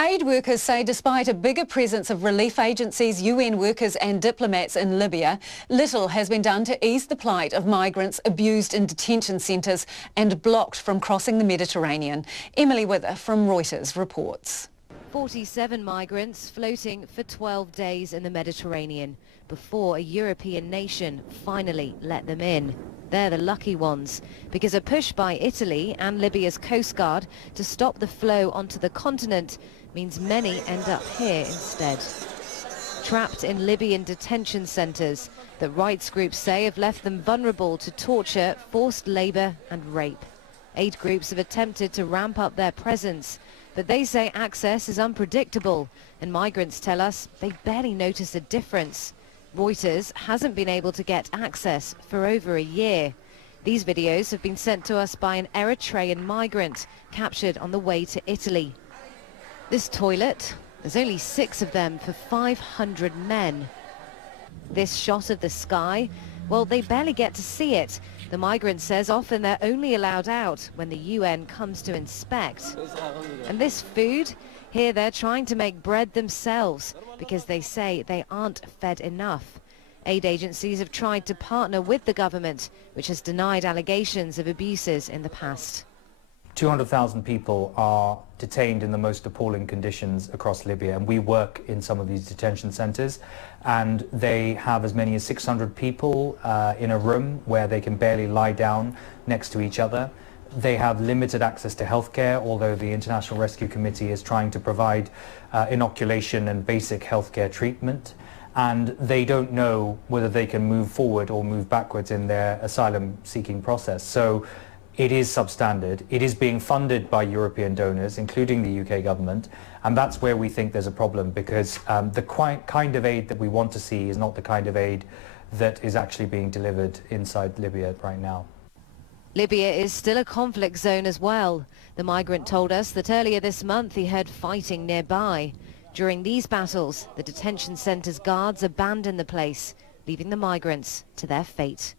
Aid workers say despite a bigger presence of relief agencies, UN workers and diplomats in Libya, little has been done to ease the plight of migrants abused in detention centres and blocked from crossing the Mediterranean. Emily Wither from Reuters reports. 47 migrants floating for 12 days in the Mediterranean before a European nation finally let them in. They're the lucky ones, because a push by Italy and Libya's Coast Guard to stop the flow onto the continent means many end up here instead. Trapped in Libyan detention centres that rights groups say have left them vulnerable to torture, forced labour and rape. Aid groups have attempted to ramp up their presence, but they say access is unpredictable, and migrants tell us they barely notice a difference. Reuters hasn't been able to get access for over a year. These videos have been sent to us by an Eritrean migrant captured on the way to Italy. This toilet, there's only 6 of them for 500 men. This shot of the sky, well, they barely get to see it. The migrant says often they're only allowed out when the UN comes to inspect. And this food, here they're trying to make bread themselves because they say they aren't fed enough. Aid agencies have tried to partner with the government, which has denied allegations of abuses in the past. 200,000 people are detained in the most appalling conditions across Libya, and we work in some of these detention centres, and they have as many as 600 people in a room where they can barely lie down next to each other. They have limited access to healthcare, although the International Rescue Committee is trying to provide inoculation and basic healthcare treatment, and they don't know whether they can move forward or move backwards in their asylum seeking process. So it is substandard. It is being funded by European donors, including the UK government, and that's where we think there's a problem, because the kind of aid that we want to see is not the kind of aid that is actually being delivered inside Libya right now. Libya is still a conflict zone as well. The migrant told us that earlier this month he heard fighting nearby. During these battles, the detention centre's guards abandoned the place, leaving the migrants to their fate.